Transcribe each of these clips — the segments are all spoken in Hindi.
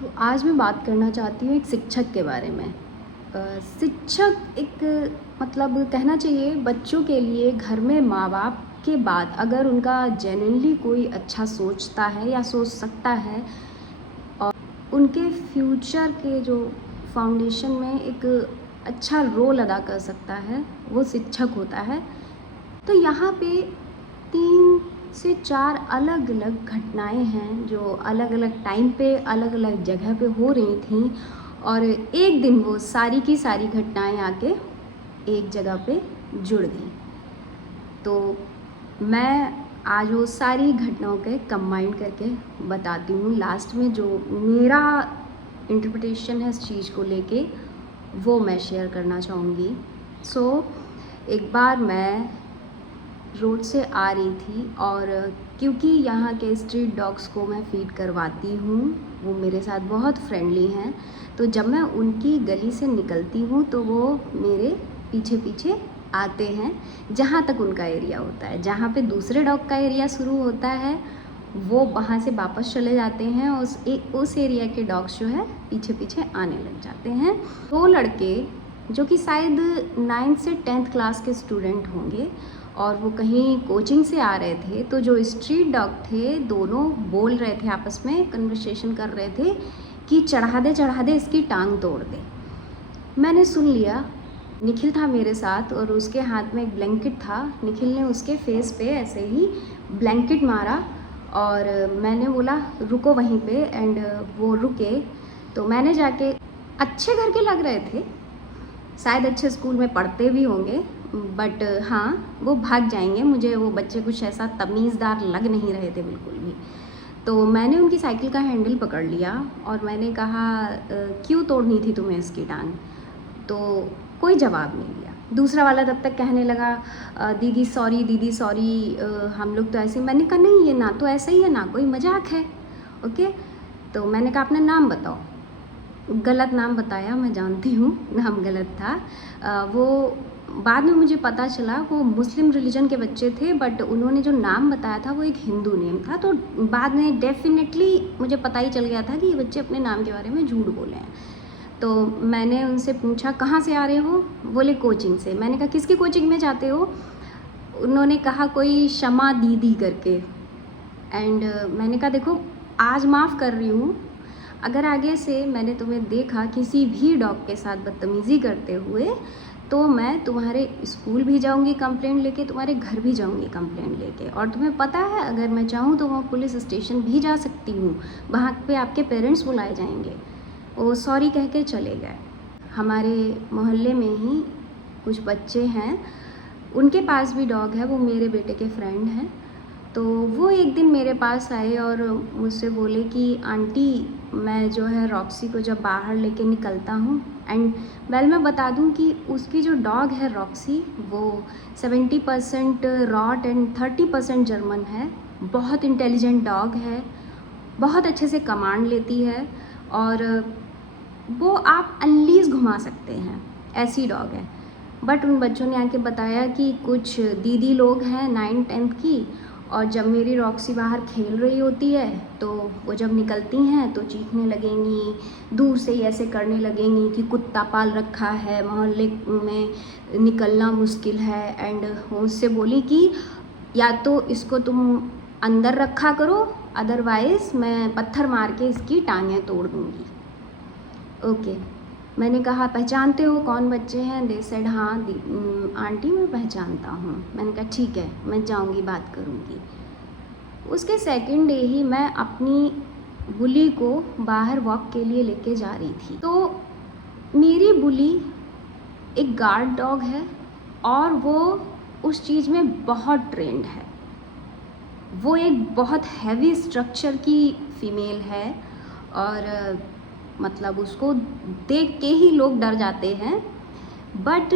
तो आज मैं बात करना चाहती हूँ एक शिक्षक के बारे में। शिक्षक एक मतलब कहना चाहिए बच्चों के लिए घर में माँ-बाप के बाद अगर उनका जेन्युइनली कोई अच्छा सोचता है या सोच सकता है और उनके फ्यूचर के जो फाउंडेशन में एक अच्छा रोल अदा कर सकता है, वो शिक्षक होता है। तो यहाँ पे 3 से 4 अलग-अलग घटनाएँ हैं जो अलग-अलग टाइम पे अलग-अलग जगह पे हो रही थीं और एक दिन वो सारी की सारी घटनाएँ आके एक जगह पे जुड़ गईं। तो मैं आज वो सारी घटनाओं के कंबाइन करके बताती हूँ। लास्ट में जो मेरा इंटरप्रिटेशन है इस चीज़ को लेके वो मैं शेयर करना चाहूँगी। एक बार मैं रोड से आ रही थी और क्योंकि यहाँ के स्ट्रीट डॉग्स को मैं फ़ीड करवाती हूँ, वो मेरे साथ बहुत फ्रेंडली हैं, तो जब मैं उनकी गली से निकलती हूँ तो वो मेरे पीछे-पीछे आते हैं, जहाँ तक उनका एरिया होता है। जहाँ पे दूसरे डॉग का एरिया शुरू होता है, वो वहाँ से वापस चले जाते हैं और उस एरिया के डॉग्स जो है पीछे-पीछे आने लग जाते हैं। 2 लड़के जो कि शायद 9th से 10th क्लास के स्टूडेंट होंगे और वो कहीं कोचिंग से आ रहे थे, तो जो स्ट्रीट डॉग थे दोनों बोल रहे थे, आपस में कन्वर्सेशन कर रहे थे कि चढ़ा दे इसकी टांग तोड़ दे। मैंने सुन लिया। निखिल था मेरे साथ और उसके हाथ में एक ब्लैंकेट था। निखिल ने उसके फेस पे ऐसे ही ब्लैंकेट मारा और मैंने बोला रुको वहीं पे, एंड वो रुके। तो मैंने जाके, अच्छे घर के लग रहे थे, शायद अच्छे स्कूल में पढ़ते भी होंगे, बट हाँ वो भाग जाएंगे, मुझे वो बच्चे कुछ ऐसा तमीज़दार लग नहीं रहे थे बिल्कुल भी। तो मैंने उनकी साइकिल का हैंडल पकड़ लिया और मैंने कहा क्यों तोड़नी थी तुम्हें इसकी टांग? तो कोई जवाब नहीं दिया। दूसरा वाला तब तक कहने लगा दीदी सॉरी, हम लोग तो ऐसे। मैंने कहा नहीं, ये ना तो ऐसा ही है ना कोई मजाक है, ओके। तो मैंने कहा अपना नाम बताओ। गलत नाम बताया, मैं जानती हूँ नाम गलत था। वो बाद में मुझे पता चला वो मुस्लिम रिलीजन के बच्चे थे, बट उन्होंने जो नाम बताया था वो एक हिंदू नेम था। तो बाद में डेफिनेटली मुझे पता ही चल गया था कि ये बच्चे अपने नाम के बारे में झूठ बोले हैं। तो मैंने उनसे पूछा कहाँ से आ रहे हो? बोले कोचिंग से। मैंने कहा किसकी कोचिंग में जाते हो? उन्होंने कहा कोई शमा दीदी करके। एंड मैंने कहा देखो, आज माफ़ कर रही हूँ, अगर आगे से मैंने तुम्हें देखा किसी भी डॉग के साथ बदतमीज़ी करते हुए तो मैं तुम्हारे स्कूल भी जाऊंगी कंप्लेंट लेके, तुम्हारे घर भी जाऊंगी कंप्लेंट लेके। और तुम्हें पता है अगर मैं चाहूँ तो वहाँ पुलिस स्टेशन भी जा सकती हूँ, वहाँ पे आपके पेरेंट्स बुलाए जाएंगे। वो सॉरी कह के चले गए। हमारे मोहल्ले में ही कुछ बच्चे हैं, उनके पास भी डॉग है, वो मेरे बेटे के फ्रेंड हैं। तो वो एक दिन मेरे पास आए और मुझसे बोले कि आंटी मैं जो है रॉक्सी को जब बाहर लेके निकलता हूँ, एंड मैं बता दूँ कि उसकी जो डॉग है रॉक्सी, वो 70% रॉट एंड 30% जर्मन है। बहुत इंटेलिजेंट डॉग है, बहुत अच्छे से कमांड लेती है और वो आप अनलीज घुमा सकते हैं, ऐसी डॉग है। बट उन बच्चों ने आके बताया कि कुछ दीदी लोग हैं 9th 10th की, और जब मेरी रॉक्सी बाहर खेल रही होती है तो वो जब निकलती हैं तो चीखने लगेंगी, दूर से ही ऐसे करने लगेंगी कि कुत्ता पाल रखा है, मोहल्ले में निकलना मुश्किल है। एंड वो उससे बोली कि या तो इसको तुम अंदर रखा करो, अदरवाइज़ मैं पत्थर मार के इसकी टांगें तोड़ दूँगी। ओके, मैंने कहा पहचानते हो कौन बच्चे हैं? दे सेड हाँ आंटी मैं पहचानता हूँ। मैंने कहा ठीक है, मैं जाऊँगी बात करूँगी। उसके सेकंड डे ही मैं अपनी बुली को बाहर वॉक के लिए लेके जा रही थी। तो मेरी बुली एक गार्ड डॉग है और वो उस चीज़ में बहुत ट्रेंड है। वो एक बहुत हैवी स्ट्रक्चर की फ़ीमेल है और मतलब उसको देख के ही लोग डर जाते हैं। बट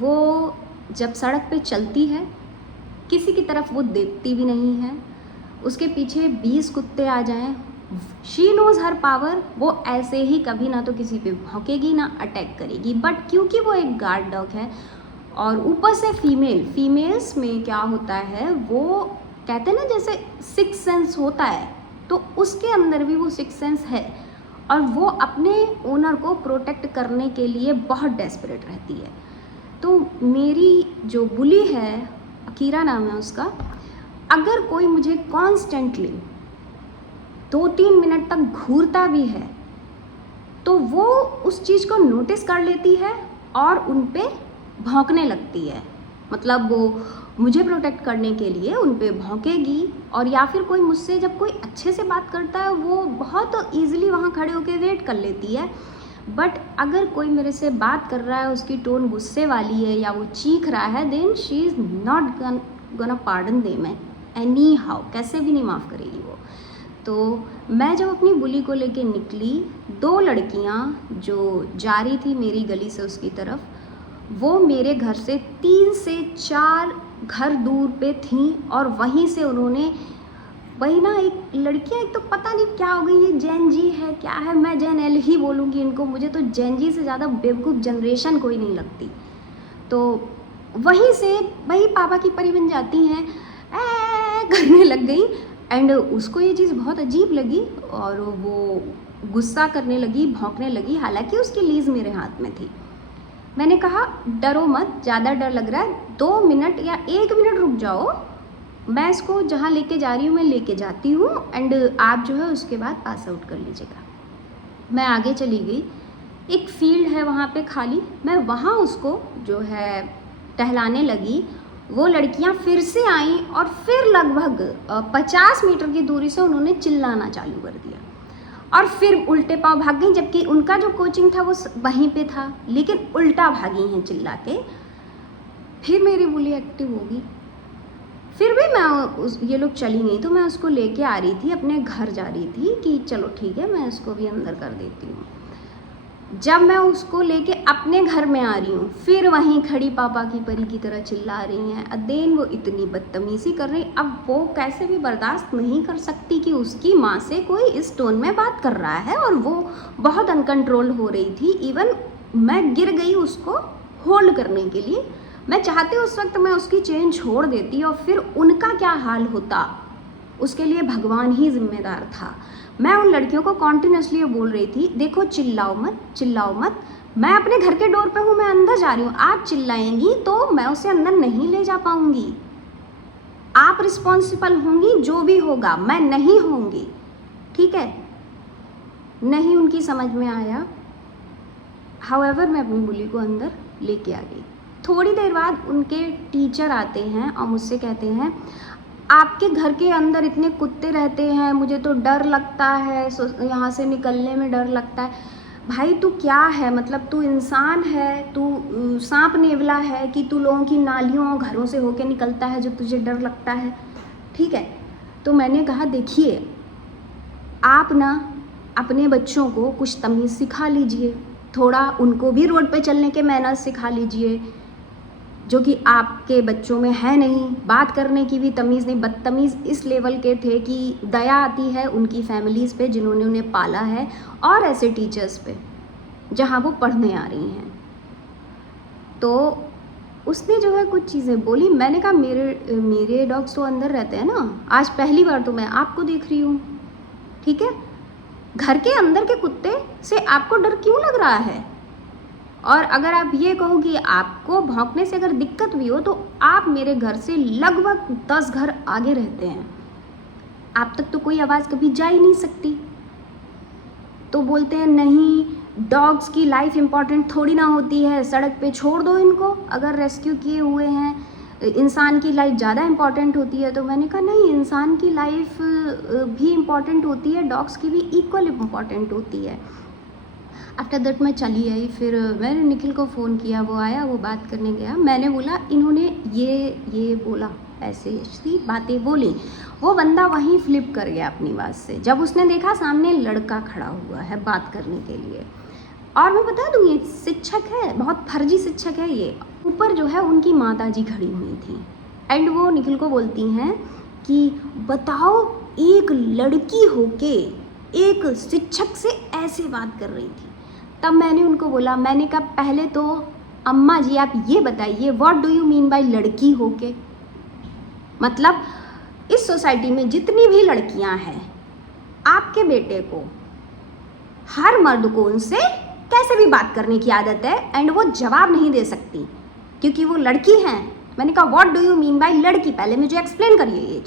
वो जब सड़क पे चलती है किसी की तरफ वो देखती भी नहीं है। उसके पीछे 20 कुत्ते आ जाएं, शी नोज़ हर पावर, वो ऐसे ही कभी ना तो किसी पे भौंकेगी ना अटैक करेगी। बट क्योंकि वो एक गार्ड डॉग है और ऊपर से फीमेल्स में क्या होता है, वो कहते हैं ना जैसे 6th सेंस होता है, तो उसके अंदर भी वो 6th सेंस है और वो अपने ओनर को प्रोटेक्ट करने के लिए बहुत डेस्परेट रहती है। तो मेरी जो बुली है, अकीरा नाम है उसका, अगर कोई मुझे कॉन्स्टेंटली 2-3 मिनट तक घूरता भी है तो वो उस चीज़ को नोटिस कर लेती है और उन पे भौंकने लगती है। मतलब वो मुझे प्रोटेक्ट करने के लिए उन पे भौंकेगी। और या फिर कोई मुझसे जब कोई अच्छे से बात करता है वो बहुत ईजिली वहाँ खड़े होकर वेट कर लेती है। बट अगर कोई मेरे से बात कर रहा है, उसकी टोन गुस्से वाली है या वो चीख रहा है, then she is not gonna pardon them anyhow, कैसे भी नहीं माफ़ करेगी वो। तो मैं जब अपनी बुली को लेके निकली, 2 लड़कियाँ जो जा रही थी मेरी गली से उसकी तरफ, वो मेरे घर से 3 से 4 घर दूर पे थीं। और वहीं से उन्होंने, वही ना, एक लड़कियाँ, एक तो पता नहीं क्या हो गई, ये जैन जी है क्या है, मैं जैन एल ही बोलूँगी इनको, मुझे तो जैन जी से ज़्यादा बेवकूफ़ जनरेशन कोई नहीं लगती। तो वहीं से वही पापा की परी बन जाती हैं, करने लग गई। एंड उसको ये चीज़ बहुत अजीब लगी और वो गुस्सा करने लगी, भौंकने लगी। हालांकि उसकी लीज़ मेरे हाथ में थी। मैंने कहा डरो मत, ज़्यादा डर लग रहा है, 2 मिनट या 1 मिनट रुक जाओ, मैं इसको जहाँ लेके जा रही हूँ मैं लेके जाती हूँ एंड आप जो है उसके बाद पास आउट कर लीजिएगा। मैं आगे चली गई, एक फील्ड है वहाँ पे खाली, मैं वहाँ उसको जो है टहलाने लगी। वो लड़कियाँ फिर से आईं और फिर लगभग 50 मीटर की दूरी से उन्होंने चिल्लाना चालू कर दिया और फिर उल्टे पाँव भाग गई, जबकि उनका जो कोचिंग था वो वहीं पे था, लेकिन उल्टा भागी हैं चिल्ला के। फिर मेरी बुली एक्टिव होगी, फिर भी मैं ये लोग चली गई तो मैं उसको लेके आ रही थी, अपने घर जा रही थी कि चलो ठीक है मैं उसको भी अंदर कर देती हूँ। जब मैं उसको लेके अपने घर में आ रही हूँ, फिर वहीं खड़ी पापा की परी की तरह चिल्ला रही हैं। अदेन वो इतनी बदतमीज़ी कर रही, अब वो कैसे भी बर्दाश्त नहीं कर सकती कि उसकी माँ से कोई इस टोन में बात कर रहा है, और वो बहुत अनकंट्रोल हो रही थी। इवन मैं गिर गई उसको होल्ड करने के लिए, मैं चाहती उस वक्त मैं उसकी चेन छोड़ देती और फिर उनका क्या हाल होता उसके लिए भगवान ही जिम्मेदार था। मैं उन लड़कियों को कॉन्टिन्यूसली बोल रही थी, देखो चिल्लाओ मत, चिल्लाओ मत, मैं अपने घर के डोर पे हूँ, मैं अंदर जा रही हूँ, आप चिल्लाएंगी तो मैं उसे अंदर नहीं ले जा पाऊँगी, आप रिस्पॉन्सिबल होंगी, जो भी होगा मैं नहीं होंगी, ठीक है। नहीं उनकी समझ में आया। हाउएवर मैं अपनी बुली को अंदर लेके आ गई। थोड़ी देर बाद उनके टीचर आते हैं और मुझसे कहते हैं आपके घर के अंदर इतने कुत्ते रहते हैं, मुझे तो डर लगता है, यहाँ से निकलने में डर लगता है। भाई तू क्या है, मतलब तू इंसान है, तू सांप नेवला है कि तू लोगों की नालियों और घरों से होके निकलता है जो तुझे डर लगता है, ठीक है। तो मैंने कहा देखिए आप ना अपने बच्चों को कुछ तमीज़ सिखा लीजिए, थोड़ा उनको भी रोड पे चलने के मैनर्स सिखा लीजिए, जो कि आपके बच्चों में है नहीं। बात करने की भी तमीज़ नहीं, बदतमीज़ इस लेवल के थे कि दया आती है उनकी फैमिलीज़ पे जिन्होंने उन्हें पाला है, और ऐसे टीचर्स पे जहाँ वो पढ़ने आ रही हैं। तो उसने जो है कुछ चीज़ें बोली। मैंने कहा मेरे डॉग्स तो अंदर रहते हैं ना, आज पहली बार तो मैं आपको देख रही हूँ, ठीक है। घर के अंदर के कुत्ते से आपको डर क्यों लग रहा है? और अगर आप ये कहो कि आपको भौंकने से अगर दिक्कत भी हो तो आप मेरे घर से लगभग 10 घर आगे रहते हैं, आप तक तो कोई आवाज़ कभी जा ही नहीं सकती। तो बोलते हैं नहीं डॉग्स की लाइफ इम्पॉर्टेंट थोड़ी ना होती है, सड़क पे छोड़ दो इनको, अगर रेस्क्यू किए हुए हैं, इंसान की लाइफ ज़्यादा इम्पॉर्टेंट होती है। तो मैंने कहा नहीं, इंसान की लाइफ भी इम्पॉर्टेंट होती है, डॉग्स की भी इक्वल इम्पॉर्टेंट होती है। आफ्टर दैट मैं चली आई। फिर मैंने निखिल को फ़ोन किया, वो आया, वो बात करने गया। मैंने बोला इन्होंने ये बोला, ऐसी बातें बोली। वो बंदा वहीं फ्लिप कर गया अपनी बात से जब उसने देखा सामने लड़का खड़ा हुआ है बात करने के लिए। और मैं बता दूँ ये शिक्षक है, बहुत फर्जी शिक्षक है ये। ऊपर जो है उनकी माताजी खड़ी हुई थी एंड वो निखिल को बोलती हैं कि बताओ एक लड़की होके एक शिक्षक से ऐसे बात कर रही थी। तब मैंने उनको बोला, मैंने कहा पहले तो अम्मा जी आप ये बताइए what do you mean by लड़की होके, मतलब इस सोसाइटी में जितनी भी लड़कियां हैं आपके बेटे को हर मर्द को उनसे कैसे भी बात करने की आदत है एंड वो जवाब नहीं दे सकती क्योंकि वो लड़की हैं। मैंने कहा what do you mean by लड़की, पहले मुझे एक्सप्लेन करिए ये।